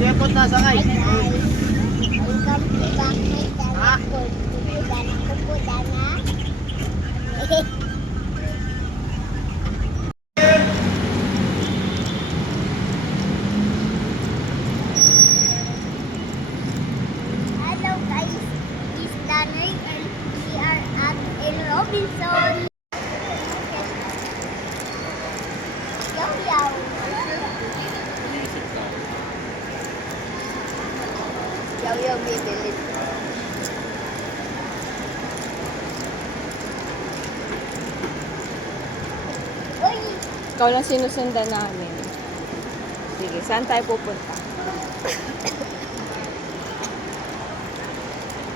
Kaya po nasakay. Hi guys, welcome to back my channel. Pupudan ako po dana. Hello guys, this is Danny and we are at El Robinson. Yaw yaw. Yaw yaw bibili. Uy! Ikaw lang sinusundan namin. Sige, saan tayo pupunta?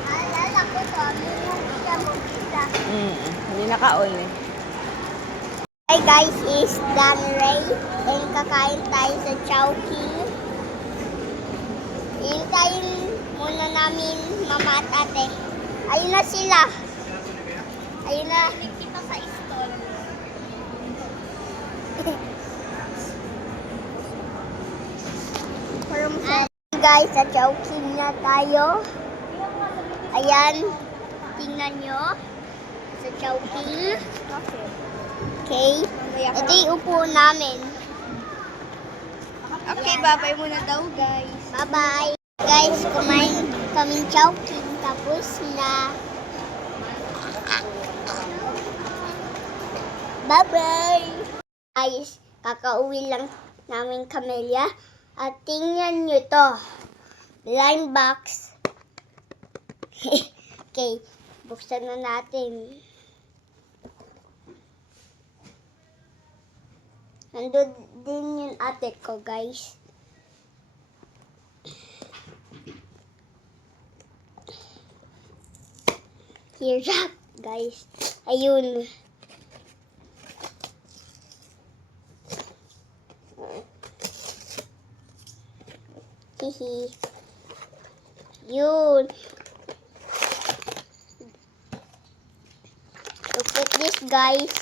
Alala ko to, siya mo kita. Hindi naka-on eh. Hi guys, is Dan Ray and kakain tayo sa Chowking. Hintayin muna namin mama at ate. Ayun na sila. Ayun na. Kita sa stall. Guys, sa Chowking na tayo. Ayan. Tingnan nyo. Sa Chowking. Okay. Ito yung upo namin. Okay, babay muna daw guys. Bye-bye. Guys, kumain kaming Chowking. Tapos na. Bye-bye. Guys, kakauwi lang namin Camellia. At tingnan nyo to. Blind box. Okay, buksan na natin. Nandun din yung ate ko, guys. Here's up, guys. Ayun. Hihi. Yun. Look at this, guys.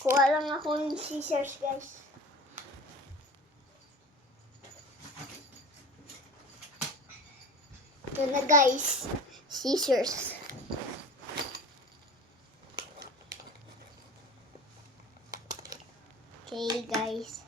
Kuha lang ako ng scissors, guys. Ito na, guys. Scissors. Okay, guys.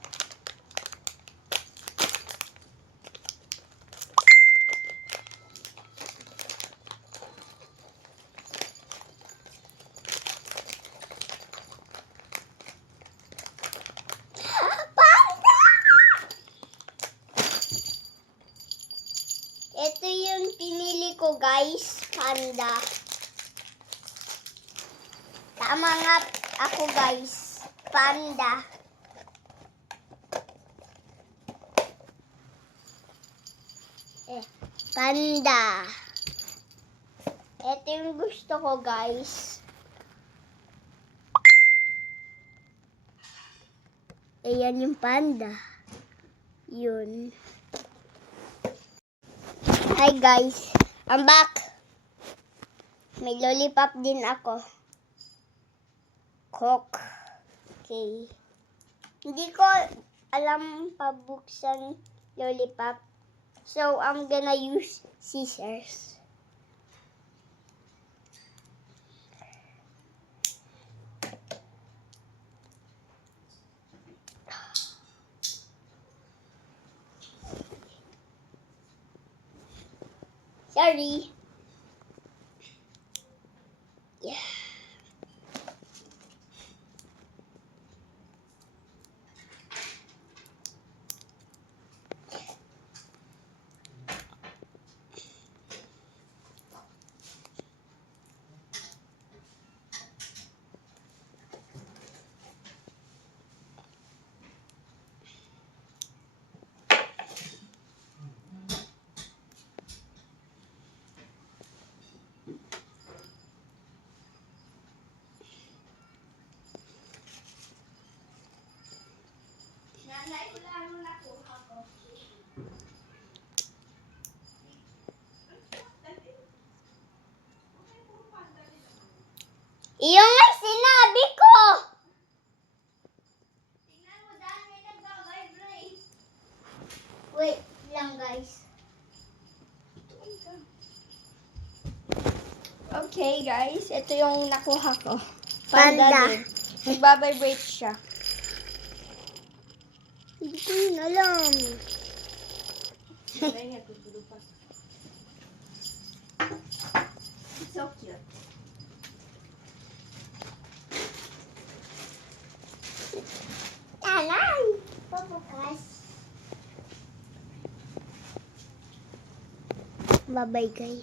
Ito yung pinili ko, guys. Panda. Tama nga ako, guys. Panda. Panda. Ito yung gusto ko, guys. Ayan yung panda. Yun. Hi guys, I'm back. May lollipop din ako. Coke. Okay. Hindi ko alam pabuksan lollipop. So, I'm gonna use scissors. Sorry. Yeah. Iyon nga sinabi ko! Tingnan mo, dahil may nagbabibrate. Wait lang, guys. Okay, guys. Ito yung nakuha ko. Panda. din. Nagbabibrate siya. Hindi ko yun alam. So cute. Tanan! Pabukas. Bye-bye, guys.